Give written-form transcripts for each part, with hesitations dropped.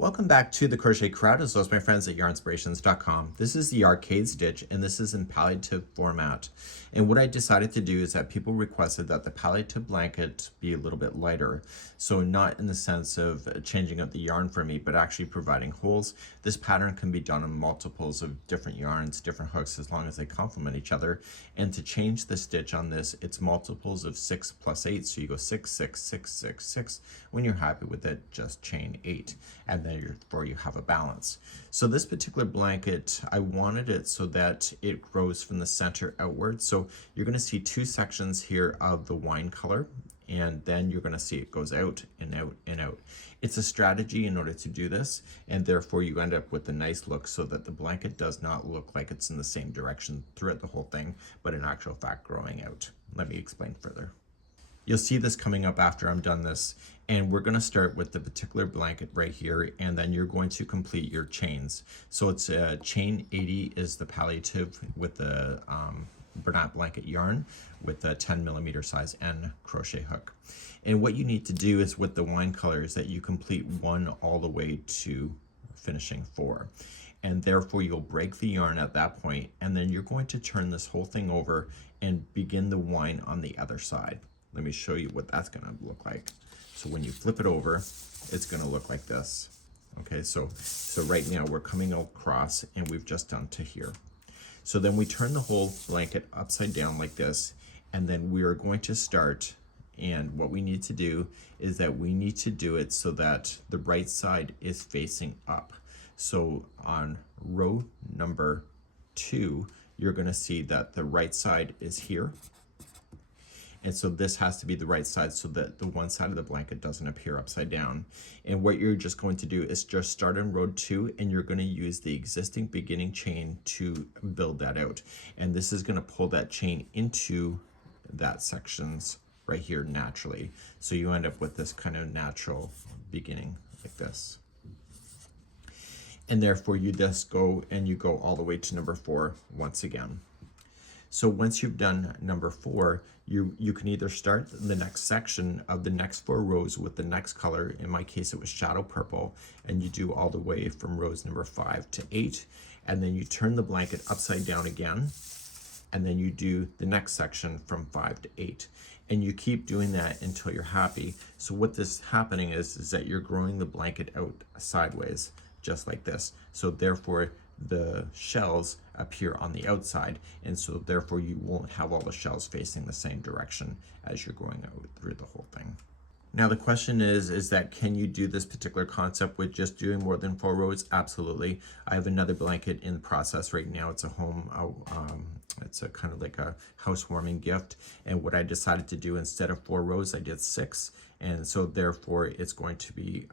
Welcome back to the Crochet Crowd, as well as my friends at yarnspirations.com. This is the arcade stitch, and this is in palliative format. And what I decided to do is that people requested that the palliative blanket be a little bit lighter. So not in the sense of changing up the yarn for me, but actually providing holes. This pattern can be done in multiples of different yarns, different hooks, as long as they complement each other. And to change the stitch on this, it's multiples of 6 plus 8. So you go 6, 6, 6, 6, 6. When you're happy with it, just chain 8. And then you have a balance. So this particular blanket, I wanted it so that it grows from the center outward. So you're going to see two sections here of the wine color, and then you're going to see it goes out and out and out. It's a strategy in order to do this, and therefore you end up with a nice look so that the blanket does not look like it's in the same direction throughout the whole thing, but in actual fact growing out. Let me explain further. You'll see this coming up after I'm done this, and we're going to start with the particular blanket right here, and then you're going to complete your chains. So it's chain 80 is the palliative with the Bernat blanket yarn with a 10mm size N crochet hook. And what you need to do is with the wine color is that you complete 1 all the way to finishing 4. And therefore you'll break the yarn at that point, and then you're going to turn this whole thing over and begin the wine on the other side. Let me show you what that's going to look like. So when you flip it over, it's going to look like this. Okay, so right now we're coming across and we've just done to here. So then we turn the whole blanket upside down like this, and then we are going to start, and what we need to do is that we need to do it so that the right side is facing up. So on row number 2, you're going to see that the right side is here. And so this has to be the right side so that the one side of the blanket doesn't appear upside down. And what you're just going to do is just start on row 2, and you're going to use the existing beginning chain to build that out. And this is going to pull that chain into that sections right here naturally. So you end up with this kind of natural beginning like this. And therefore you just go and you go all the way to number 4 once again. So once you've done number 4, you can either start the next section of the next 4 rows with the next color. In my case, it was shadow purple, and you do all the way from rows number 5 to 8, and then you turn the blanket upside down again, and then you do the next section from 5 to 8. And you keep doing that until you're happy. So what this happening is that you're growing the blanket out sideways, just like this. So therefore, the shells appear on the outside, and so therefore you won't have all the shells facing the same direction as you're going out through the whole thing. Now the question is that can you do this particular concept with just doing more than 4 rows? Absolutely. I have another blanket in the process right now. It's a home, it's a kind of like a housewarming gift, and what I decided to do, instead of 4 rows, I did 6, and so therefore it's going to be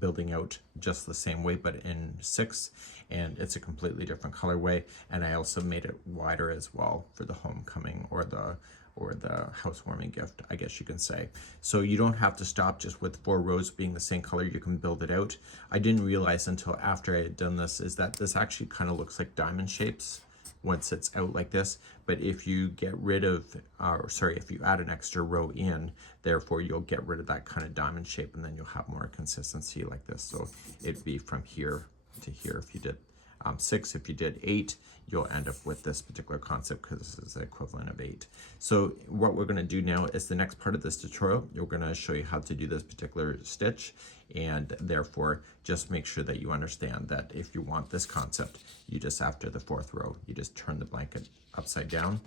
building out just the same way but in 6, and it's a completely different colorway. And I also made it wider as well for the homecoming or the housewarming gift, I guess you can say. So you don't have to stop just with 4 rows being the same color. You can build it out. I didn't realize until after I had done this is that this actually kind of looks like diamond shapes once it's out like this. But if you get rid of, if you add an extra row in, therefore you'll get rid of that kind of diamond shape, and then you'll have more consistency like this. So it'd be from here to here. If you did 6, if you did 8, you'll end up with this particular concept because this is the equivalent of 8. So what we're going to do now is the next part of this tutorial, we're going to show you how to do this particular stitch, and therefore just make sure that you understand that if you want this concept, you just, after the 4th row, you just turn the blanket upside down,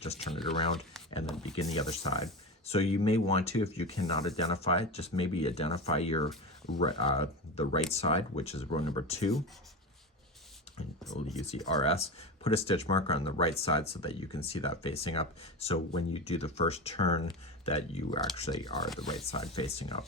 just turn it around, and then begin the other side. So you may want to, if you cannot identify it, just maybe identify your the right side, which is row number 2. And we'll use the RS. Put a stitch marker on the right side so that you can see that facing up. So when you do the first turn, that you actually are the right side facing up.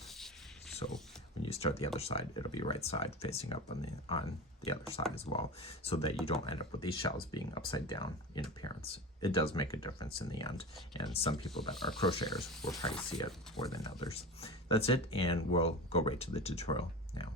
So when you start the other side, it'll be right side facing up on the other side as well, so that you don't end up with these shells being upside down in appearance. It does make a difference in the end, and some people that are crocheters will probably see it more than others. That's it, and we'll go right to the tutorial now.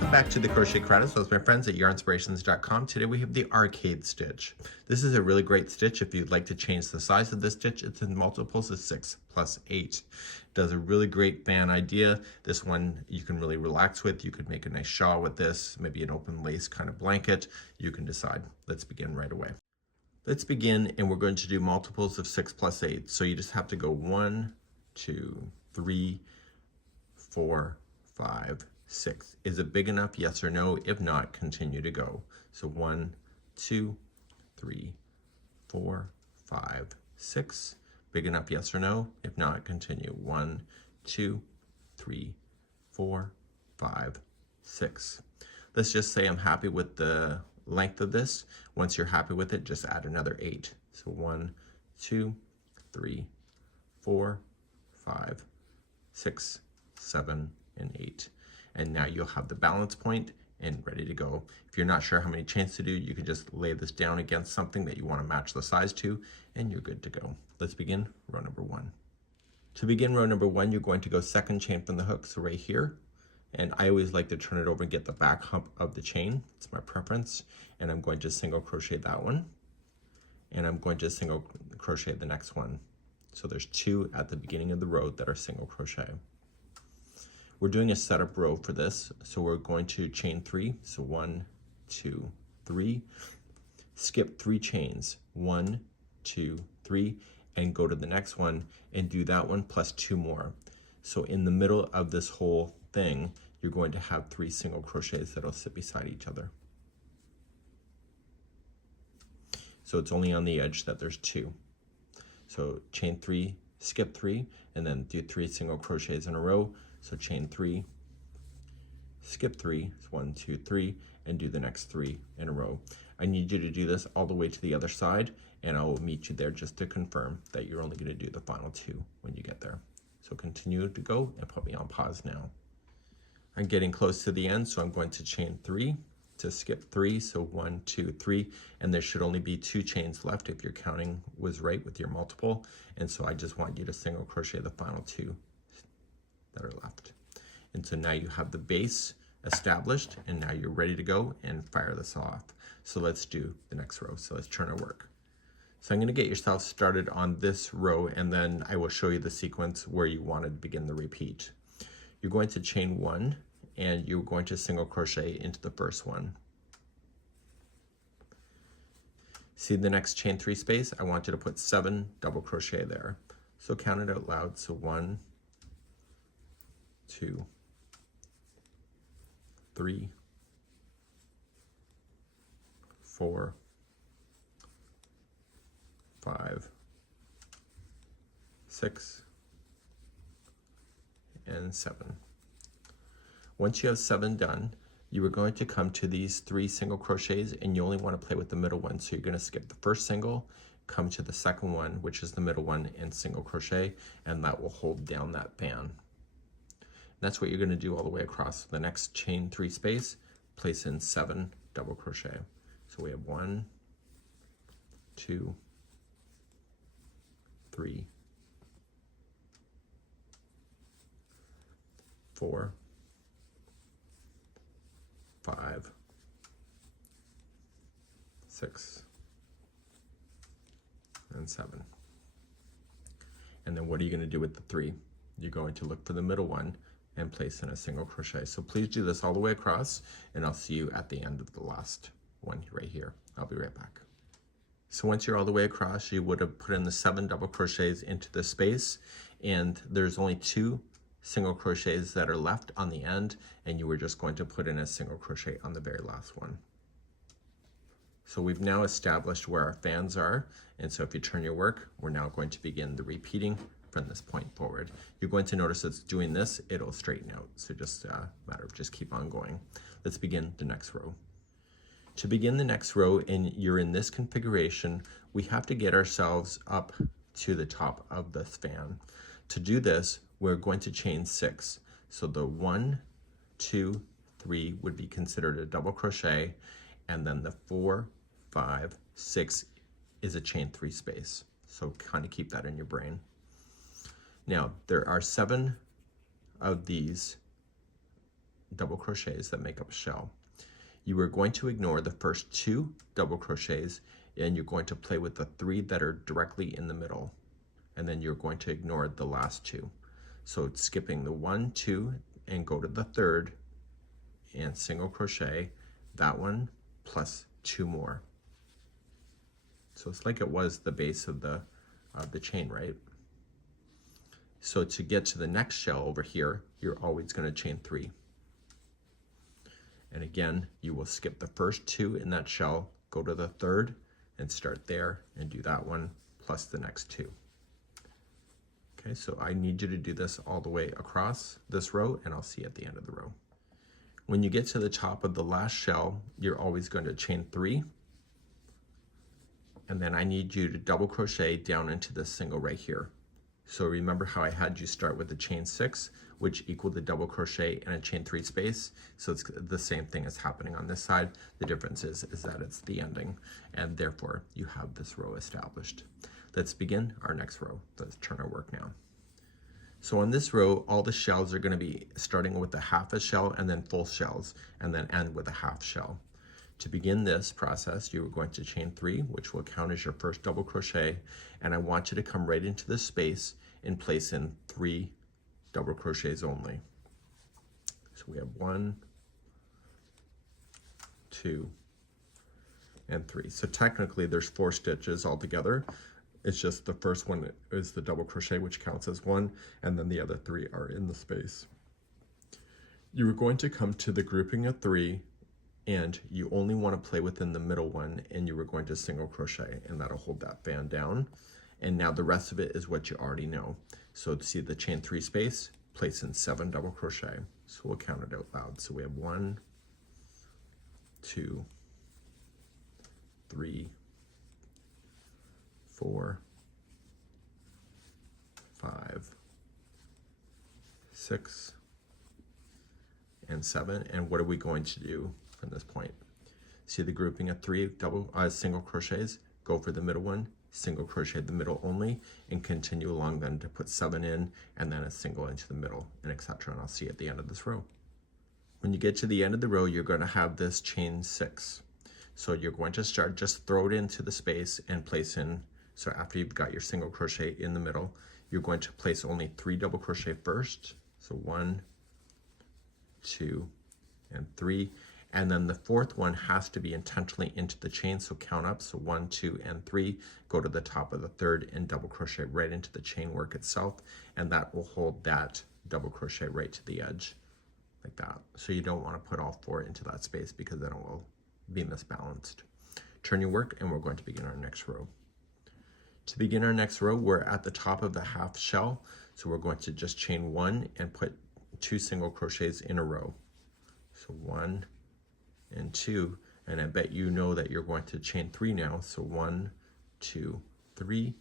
Welcome back to the Crochet Credits with my friends at yarnspirations.com. Today we have the arcade stitch. This is a really great stitch if you'd like to change the size of this stitch. It's in multiples of 6 plus 8. Does a really great fan idea. This one you can really relax with. You could make a nice shawl with this, maybe an open lace kind of blanket. You can decide. Let's begin right away. Let's begin, and we're going to do multiples of 6 plus 8. So you just have to go 1, 2, 3, 4, 5, 6. Is it big enough? Yes or no? If not, continue to go. So 1, 2, 3, 4, 5, 6. Big enough? Yes or no? If not, continue. 1, 2, 3, 4, 5, 6. Let's just say I'm happy with the length of this. Once you're happy with it, just add another 8. So 1, 2, 3, 4, 5, 6, 7, and 8. And now you'll have the balance point and ready to go. If you're not sure how many chains to do, you can just lay this down against something that you want to match the size to, and you're good to go. Let's begin row number 1. To begin row number 1, you're going to go second chain from the hook, so right here. And I always like to turn it over and get the back hump of the chain. It's my preference. And I'm going to single crochet that one. And I'm going to single crochet the next one. So there's 2 at the beginning of the row that are single crochet. We're doing a setup row for this, so we're going to chain 3. So 1, 2, 3. Skip 3 chains, 1, 2, 3, and go to the next one and do that one plus 2 more. So in the middle of this whole thing, you're going to have 3 single crochets that'll sit beside each other. So it's only on the edge that there's 2. So chain 3, skip 3, and then do 3 single crochets in a row. So chain 3, skip 3, 1, 2, 3, and do the next 3 in a row. I need you to do this all the way to the other side, and I will meet you there just to confirm that you're only going to do the final 2 when you get there. So continue to go and put me on pause now. I'm getting close to the end, so I'm going to chain 3 to skip 3. So 1, 2, 3, and there should only be 2 chains left if your counting was right with your multiple. And so I just want you to single crochet the final 2 that are left. And so now you have the base established, and now you're ready to go and fire this off. So let's do the next row. So let's turn our work. So I'm going to get yourself started on this row, and then I will show you the sequence where you want to begin the repeat. You're going to chain 1, and you're going to single crochet into the first one. See the next chain 3 space? I want you to put 7 double crochet there. So count it out loud. So 1, 2, 3, 4, 5, 6, and 7. Once you have 7 done, you are going to come to these 3 single crochets, and you only want to play with the middle one. So you're going to skip the first single, come to the second one, which is the middle one, and single crochet, and that will hold down that fan. That's what you're going to do all the way across. The next chain 3 space, place in 7 double crochet. So we have 1, 2, 3, 4, 5, 6, and 7. And then what are you going to do with the 3? You're going to look for the middle one and place in a single crochet. So please do this all the way across, and I'll see you at the end of the last one right here. I'll be right back. So once you're all the way across, you would have put in the 7 double crochets into the space, and there's only 2 single crochets that are left on the end, and you were just going to put in a single crochet on the very last one. So we've now established where our fans are, and so if you turn your work, we're now going to begin the repeating from this point forward. You're going to notice it's doing this, it'll straighten out. So just a matter of just keep on going. Let's begin the next row. To begin the next row, and you're in this configuration, we have to get ourselves up to the top of this fan. To do this, we're going to chain 6. So the 1, 2, 3 would be considered a double crochet, and then the 4, 5, 6 is a chain 3 space. So kind of keep that in your brain. Now, there are 7 of these double crochets that make up a shell. You are going to ignore the first 2 double crochets, and you're going to play with the 3 that are directly in the middle, and then you're going to ignore the last 2. So it's skipping the 1, 2, and go to the 3rd and single crochet that one plus 2 more. So it's like it was the base of the chain, right? So to get to the next shell over here, you're always going to chain 3. And again, you will skip the first 2 in that shell, go to the 3rd and start there and do that one plus the next 2. Okay, so I need you to do this all the way across this row, and I'll see you at the end of the row. When you get to the top of the last shell, you're always going to chain 3. And then I need you to double crochet down into this single right here. So remember how I had you start with the chain 6, which equaled the double crochet and a chain 3 space. So it's the same thing as happening on this side. The difference is that it's the ending, and therefore you have this row established. Let's begin our next row. Let's turn our work now. So on this row, all the shells are going to be starting with a half a shell and then full shells, and then end with a half shell. To begin this process, you are going to chain 3, which will count as your first double crochet, and I want you to come right into this space and place in 3 double crochets only. So we have 1, 2, and 3. So technically there's 4 stitches altogether. It's just the first one is the double crochet, which counts as 1, and then the other 3 are in the space. You are going to come to the grouping of 3, and you only want to play within the middle one, and you are going to single crochet, and that'll hold that fan down. And now the rest of it is what you already know. So to see the chain 3 space, place in 7 double crochet. So we'll count it out loud. So we have 1, 2, 3, 4, 5, 6, and 7. And what are we going to do from this point? See the grouping of 3 single crochets, go for the middle one, single crochet the middle only, and continue along then to put 7 in, and then a single into the middle, and etc. And I'll see you at the end of this row. When you get to the end of the row, you're going to have this chain 6. So you're going to start, just throw it into the space and place in. So after you've got your single crochet in the middle, you're going to place only 3 double crochet first. So 1, 2, and 3. And then the 4th one has to be intentionally into the chain, so count up. So 1, 2, and 3. Go to the top of the 3rd and double crochet right into the chain work itself, and that will hold that double crochet right to the edge, like that. So you don't want to put all 4 into that space because then it will be misbalanced. Turn your work, and we're going to begin our next row. To begin our next row, we're at the top of the half shell, so we're going to just chain 1 and put 2 single crochets in a row. So 1 and 2, and I bet you know that you're going to chain 3 now. So 1, 2, 3,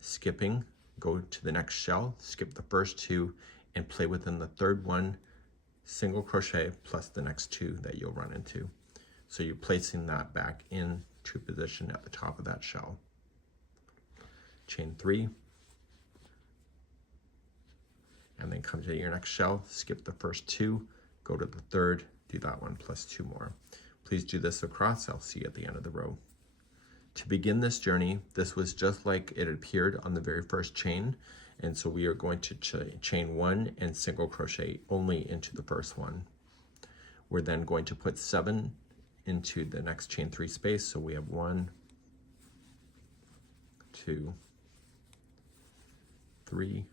skipping, go to the next shell, skip the first 2, and play within the 3rd one, single crochet plus the next 2 that you'll run into. So you're placing that back into position at the top of that shell. Chain 3, and then come to your next shell, skip the first 2, go to the 3rd, do that one plus 2 more. Please do this across. I'll see you at the end of the row. To begin this journey, this was just like it appeared on the very first chain, and so we are going to chain 1 and single crochet only into the first one. We're then going to put 7 into the next chain 3 space, so we have 1, 2, 3,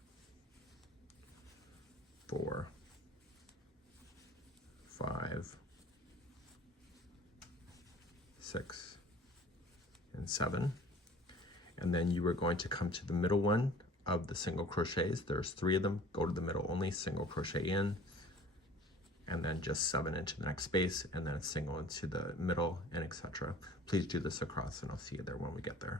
4, 5, 6, and 7. And then you are going to come to the middle one of the single crochets. There's 3 of them. Go to the middle only, single crochet in, and then just 7 into the next space, and then a single into the middle, and etc. Please do this across, and I'll see you there when we get there.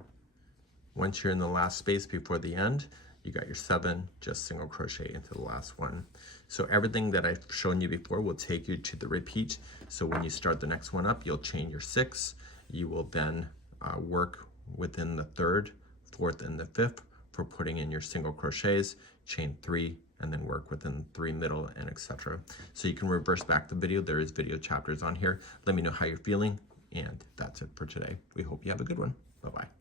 Once you're in the last space before the end, you got your 7, just single crochet into the last one. So everything that I've shown you before will take you to the repeat. So when you start the next one up, you'll chain your 6. You will then work within the 3rd, 4th, and the 5th for putting in your single crochets, chain 3, and then work within 3 middle, and etc. So you can reverse back the video. There is video chapters on here. Let me know how you're feeling, and that's it for today. We hope you have a good one. Bye-bye.